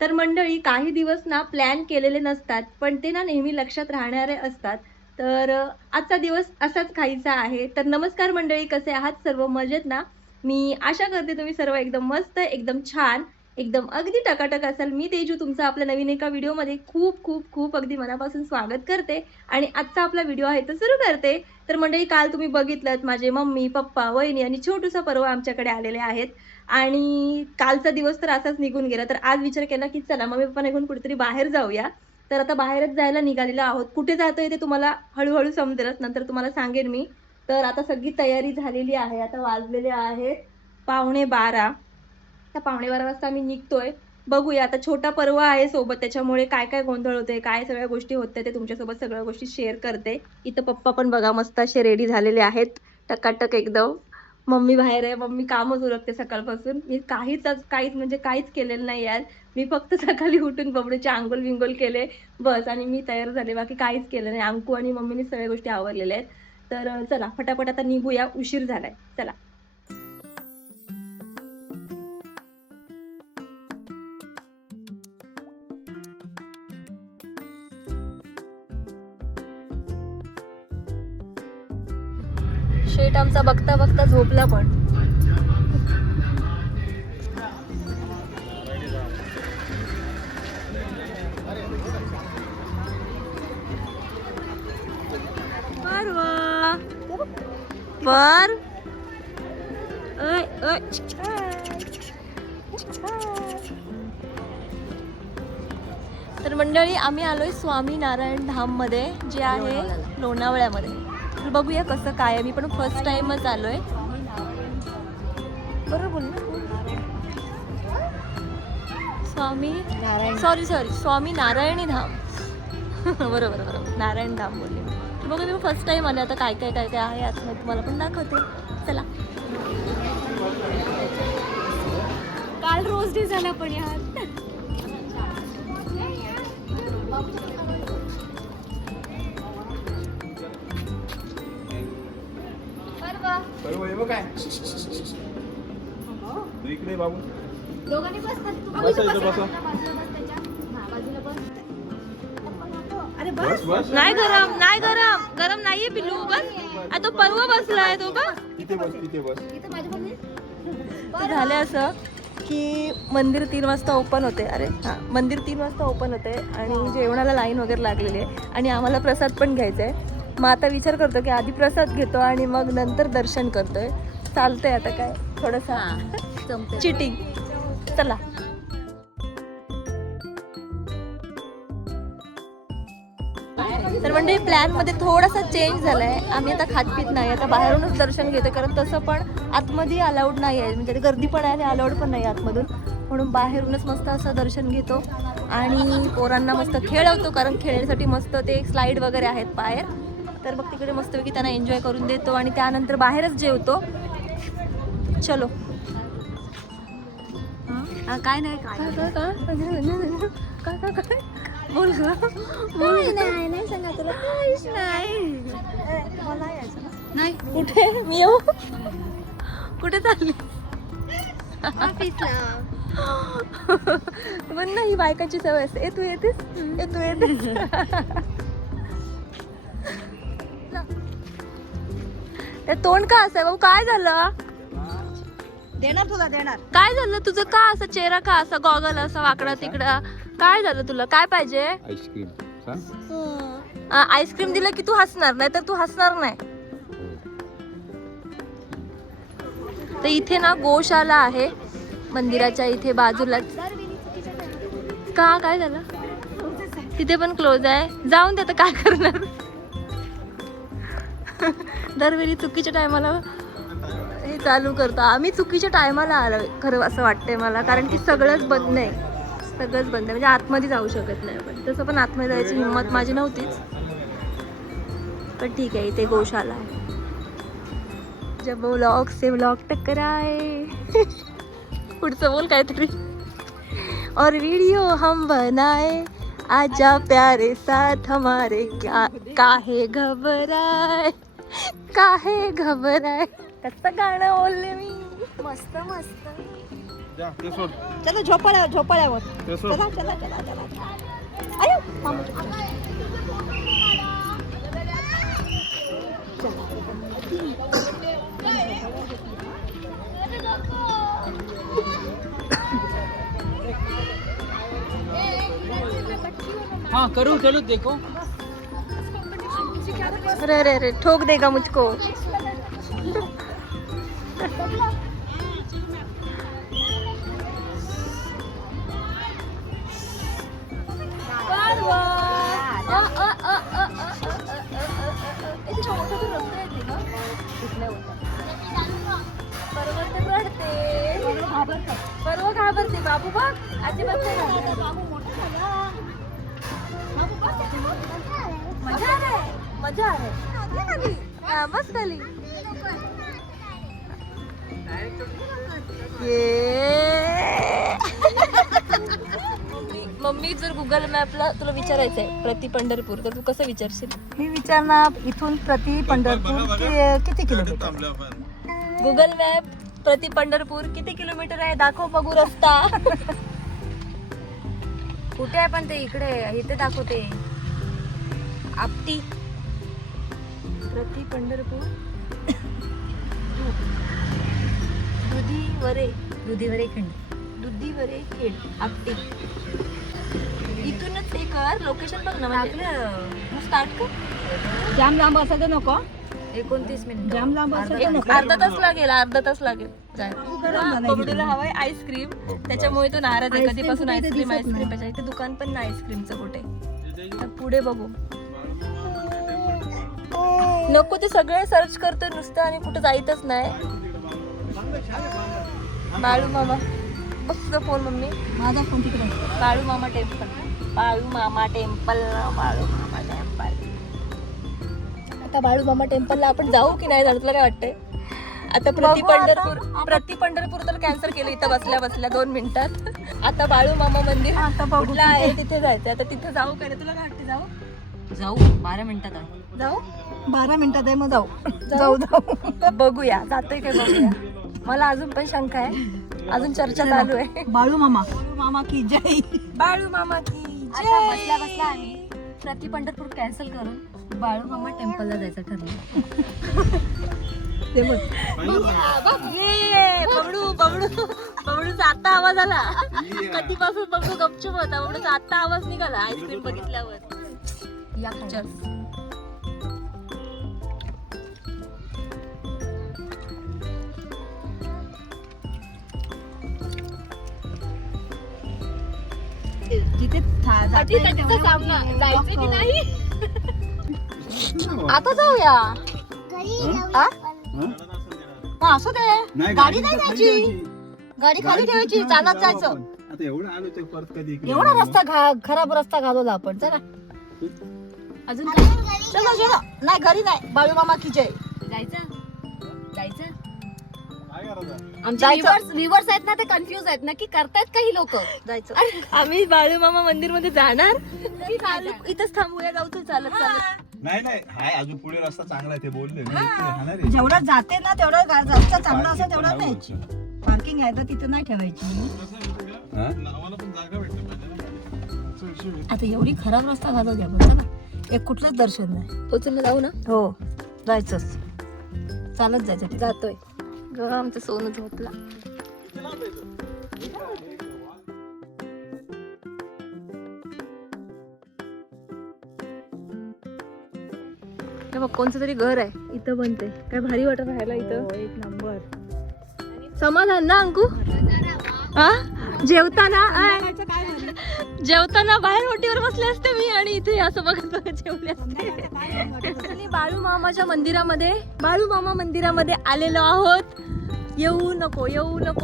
तर मंडळी काही दिवस ना प्लॅन केलेले नसतात, पण ते ना नेहमी लक्षात राहणारे असतात. तर आजचा दिवस असाच काहीसा आहे. तर नमस्कार मंडळी, कसे आहात सर्व? मजेत ना? मी आशा करते तुम्ही सर्व एकदम मस्त, एकदम छान, एकदम अगदी टकाटक असाल. मी तेजू तुमचं आपल्या नवीन एका व्हिडिओमध्ये खूप खूप खूप अगदी मनापासून स्वागत करते आणि आजचा आपला व्हिडिओ आहे तो सुरू करते. तर मंडळी, काल तुम्ही बघितलंत माझे मम्मी, पप्पा, वहिनी आणि छोटूसा पर्व आमच्याकडे आलेले आहेत. आणि कालचा दिवस तर असाच निघून गेला. तर आज विचार केला, की चला मम्मी-पप्पा निघून कुठेतरी बाहेर जाऊया. तर आता बाहेरच जायला निघालेलो आहोत. कुठे जातोय ते तुम्हाला हळू-हळू समजेलच. नंतर तुम्हाला सांगेन मी. तर आता सगळी तयारी झालेली आहे. आता वाजलेले आहेत 11:45. आता 11:45 वाजता आम्ही निघतोय. बघूया आता छोटा पर्व आहे सोबत त्याच्यामुळे काय-काय गोंधळ होतोय, काय सगळ्या गोष्टी होतायत ते तुमच्यासोबत सगळ्या गोष्टी शेअर करते. इथं पप्पा पण बघा मस्त असे रेडी झालेले आहेत. टकाटक एकदम. मम्मी बाहेर आहे. मम्मी कामच उरकते सकाळपासून. मी काहीच म्हणजे काहीच केलेलं नाही आज. मी फक्त सकाळी उठून बबडूची अंघोळ-बिंघोळ केले बस आणि मी तयार झाले. बाकी काहीच केलं नाही. अंकू आणि मम्मीनी सगळ्या गोष्टी आवरलेल्या आहेत. तर चला फटाफट आता निघूया. उशीर झालाय. चला. शेट आमचा बघता बघता झोपला पण. बर तर मंडळी आम्ही आलोय स्वामीनारायण धाम मध्ये जे आहे लोणावळ्यामध्ये. तर बघूया कसं काय आहे. मी पण फर्स्ट टाइमच आलोय. बरोबर बोल ना. स्वामी नारायणी धाम. बरोबर नारायण धाम बोलले. तर बघू मी फर्स्ट टाइम आले. आता काय काय काय काय आहे आतमध्ये तुम्हाला पण दाखवते. चला. काल रोज डे झाला पण यार. पर्व आहे बघ काय तू इकडे बाबू दोघांनी बस खाली. तू बसा इथं बसा. बाजूला बस. अरे बस बस नाही गरम नाहीये पिल्लू. बस आता पर्व बसलाय तो का. इथे बस इथे बस. इथं माझ्या मम्मी. तर झालं असं की मंदिर 3 वाजता ओपन होते. मंदिर 3 वाजता ओपन होते आणि जेवणाला लाईन वगैरे लागलेली आहे आणि आम्हाला प्रसाद पण घ्यायचा आहे. मग आता विचार करतो की आधी प्रसाद घेतो आणि मग नंतर दर्शन करतोय. चालतंय आता काय थोडंसं चिटिंग. चला. तर म्हणजे प्लॅन मध्ये थोडासा चेंज झालाय. आम्ही आता खात पीत नाही, आता बाहेरूनच दर्शन घेतो. कारण तसं पण आतमध्ये अलाउड नाही आहे, म्हणजे गर्दी पण आहे आणि अलाउड पण नाही आतमधून. म्हणून बाहेरूनच मस्त असं दर्शन घेतो आणि पोरांना मस्त खेळवतो. कारण खेळण्यासाठी मस्त ते स्लाईड वगैरे आहेत बाहेर. तर मग तिकडे मस्तपैकी त्यांना एन्जॉय करून देतो आणि त्यानंतर बाहेरच जेवतो. चलो. काय नाही काय बोल नाही सांगा तुला. नाही कुठे मी येऊ. कुठे चालली. पण ना ही बायकाची सवय असते. तू येतेस तू येतेस. ते तोंड का असं भाऊ. काय झालं. देणार तुला देणार. काय झालं तुझं. का असं चेहरा का असा गॉगल असा वाकडा तिकडा. काय झालं तुला. काय पाहिजे. आईस्क्रीम आईस्क्रीम दिलं की तू हसणार. नाही तर तू हसणार नाही. तर इथे ना गोशाला आहे मंदिराच्या इथे बाजूलाच. का काय झालं. तिथे पण क्लोज आहे. जाऊन दे आता काय करणार. दरवेळी चुकीच्या टायमाला हे चालू करतो आम्ही. चुकीच्या टायमाला आलोय खरं असं वाटतंय मला. कारण की सगळंच बंद आहे. म्हणजे आतमध्ये जाऊ शकत नाही आपण. तसं पण आतमध्ये जायची हिंमत माझी नव्हतीच. पण ठीक आहे. इथे गोशाला आहे. जब व्लॉग से व्लॉग टकराए. पुढचं बोल काहीतरी. और वीडियो हम बनाए आजा प्यारे साथ हमारे. क्या काहे घबराए कसं गाणं बोलले मी. मस्त मस्त. जा ते सोड चला झोपाळ्यावर ते सोड चला चला चला चला अयो मामा हाँ करूँ चलो देखो अरे अरे अरे ठोक देगा मुझको. परवा घाबरते बाबू बघ अजिबात नाही मजा आहे हा, बस खाली मम्मी जर गुगल मॅपला तुला विचारायचंय प्रति पंढरपूर तर तू कसं विचारशील? मी विचारणार इथून प्रति पंढरपूर किती किलोमीटर. गुगल मॅप प्रति पंढरपूर किती किलोमीटर आहे दाखव बघू रस्ता. कुठे आहे पण ते इकडे इथे दाखवते आपटी प्रति पंढरपूर दुधीवरे खंड दुधीवरे खेड आपटी. इथूनच ते कर लोकेशन बघ ना म्हणजे स्टार्ट कर. जाम लांब असेल तर नको 29 मिनिट जाम लांब असेल तर नको. अर्धा तास लागेल बबडूला हवाय आईस्क्रीम त्याच्यामुळे तो नाराज आहे. कधीपासून आईस्क्रीम पाहिजे. इथे दुकान पण नाही आईस्क्रीमचं कुठे. तर पुढे बघू नको ते सगळे सर्च करतोय नुसतं आणि कुठं जायचंच नाही. बाळू मामा बघ तुझा फोन मम्मी. माझा फोन तिकडे बाळू मामा टेम्पल बाळू मामा टेम्पल. आता बाळू मामा टेम्पलला आपण जाऊ की नाही जाऊ तुला काय वाटतंय? आता प्रति पंढरपूर तर कॅन्सल केलं इथं बसल्या 2 मिनिटात. आता बाळू मामा मंदिर कुठलं आहे तिथे जायचं. आता तिथे जाऊ का नाही तुला काय वाटतं? जाऊ 12 मिनिटात आहे. जाऊ 12 मिनिटात आहे मग जाऊ बघूया जातोय काय बघूया. मला अजून पण शंका आहे अजून चर्चा चालू आहे. बाळू मामा की जय. बाळू मामा की आता बसल्या आम्ही प्रति पंढरपूर कॅन्सल करून बाळू मामा टेम्पलला जायचं ठरलं. ते बबडूचा आता आवाज आला. कधीपासून बबडू गपचूप होता. बबडूचा आता आवाज निघाला आईस्क्रीम बघितल्यावर. या चल जिथे जायचं की नाही आता जाऊया. असू दे गाडी नाही जायची. गाडी खाली ठेवायची चालत जायचं. आता एवढं आलो ते परत कधी इकडे एवढा रस्ता खराब रस्ता घालवला आपण. चला अजून चला चला. नाही घरी नाही बाळू मामा की जय. जायचं काय करायचं? आमचे व्ह्युअर्स आहेत ना ते कन्फ्युज आहेत ना की करतायत काही लोक. जायचं. आम्ही बाळू मामा मंदिर मध्ये जाणार की इथंच थांबूया जाऊ तू चालत चालत. नाही हाय अजून पुढे रस्ता चांगला आहे ते बोलले मी इकडे राहणार आहे. जेवढं जाते ना तेवढं रस्ता चांगला असेल तेवढा न्यायची. पार्किंग आहे तर तिथं नाही ठेवायची. हा? आता एवढी खराब रस्ता घालवली आपण. चला एक कुठलंच दर्शन नाही. पोचून जाऊ ना. हो जायचंच चालत जायचं. जातोय जरा आमचं सोनं झोपला. बघ कोणचं तरी घर आहे इथं बनते. काय भारी वाटत राहायला इथं. एक नंबर. समाधान ना अंकू. हा जेवताना बाहेर ओटीवर बसले असते मी आणि इथे असं बघत जेवले असते. बाळू मामाच्या मंदिरामध्ये बाळू मामा मंदिरामध्ये आलेलो आहोत. येऊ नको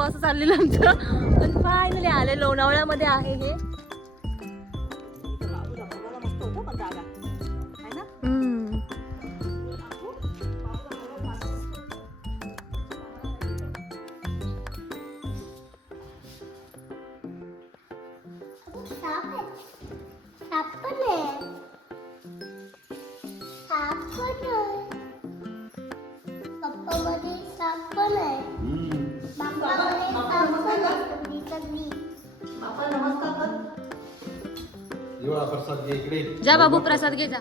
असं चाललेलं आमचं. पण फायनली आले. लोणावळ्यामध्ये आहे हे. प्रसाद घे इकडे. जा बाबू प्रसाद घे जा.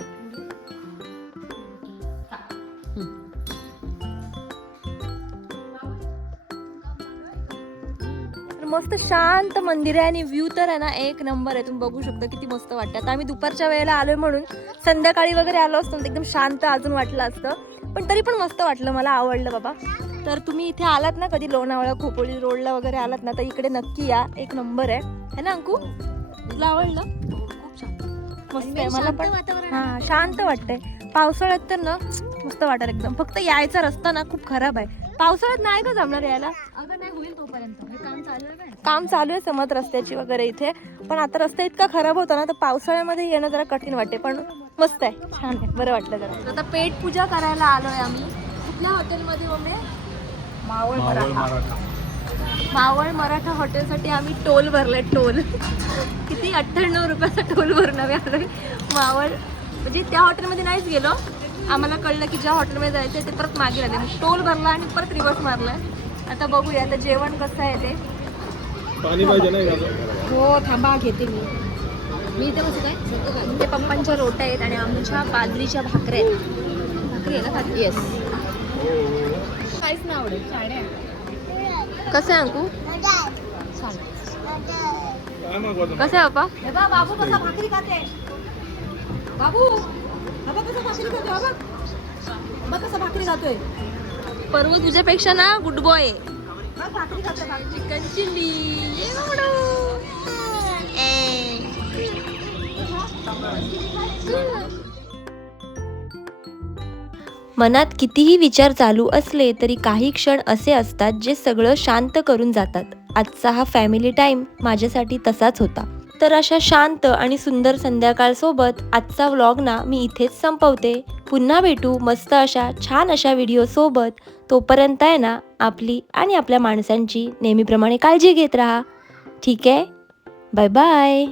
तर मस्त शांत मंदिर आहे आणि व्ह्यू तर आहे ना एक नंबर आहे. तुम्ही बघू शकता किती मस्त वाटतं. आता आम्ही दुपारच्या वेळेला आलोय म्हणून संध्याकाळी वगैरे आलो असतो तर एकदम शांत अजून वाटलं असतं, पण तरी पण मस्त वाटलं, मला आवडलं बाबा. तर तुम्ही इथे आलात ना कधी लोणावळा खोपोली रोडला वगैरे आलात ना तर इकडे नक्की या, एक नंबर आहे ना अंकू? तुला आवडलं? खूप छान मस्त आहे. मला पण वातावरण. हा शांत वाटतंय. पावसाळ्यात तर ना मस्त वाटेल एकदम. फक्त यायचा रस्ता ना खूप खराब आहे. पावसाळ्यात नाही का जमणार यायला? अगं नाही होईल तोपर्यंत हे काम चालू आहे काय. काम चालू आहे समज रस्त्याची वगैरे इथे, पण आता रस्ता इतका खराब होता ना तर पावसाळ्यामध्ये येणं जरा कठीण वाटते, पण मस्त आहे, छान आहे, बरं वाटलं जरा. आता पेट पूजा करायला आलोय आम्ही. कुठल्या हॉटेलमध्ये मम्मी? मावळ मराठा. मावळ मराठा हॉटेलसाठी आम्ही टोल भरलाय. टोल किती 98 रुपयाचा टोल भरून आम्ही आलोय. मावळ म्हणजे त्या हॉटेलमध्ये नाहीच गेलो, आम्हाला कळलं की ज्या हॉटेलमध्ये जायचं ते परत मागे आले, मग टोल भरला आणि परत रिवर्स मारलाय. आता बघूया आता जेवण कसं आहे ते. पाणी पाहिजे नाही का? हो थांबा घेते मी इथे बसू काय. ते पप्पांच्या रोट्या आहेत आणि आमच्या बाजरीच्या भाकऱ्या आहेत. भाकरी आहे ना खाली? येस. काहीच नाही आवडेल साड्या. कसं आहे अंकू? काय मागवतो? कसं आहे बाबा? हे बा बाबू कसा भाकरी खाते. बाबू बाबा कसा भाकरी खातोय. बाबा बाबा कसा भाकरी खातोय. पर्व तुझ्यापेक्षा ना गुड बॉय आहे. बघ भाकरी खातोय भाकरी. Chicken chilli. मनात कितीही विचार चालू असले तरी काही क्षण असे असतात जे सगळं शांत करून जातात. आजचा हा फॅमिली टाईम माझ्यासाठी तसाच होता. तर अशा शांत आणि सुंदर संध्याकाळसोबत आजचा व्लॉग ना मी इथेच संपवते. पुन्हा भेटू मस्त अशा छान अशा व्हिडिओसोबत. तोपर्यंत आहे ना आपली आणि आपल्या माणसांची नेहमीप्रमाणे काळजी घेत राहा. ठीक आहे, बाय बाय.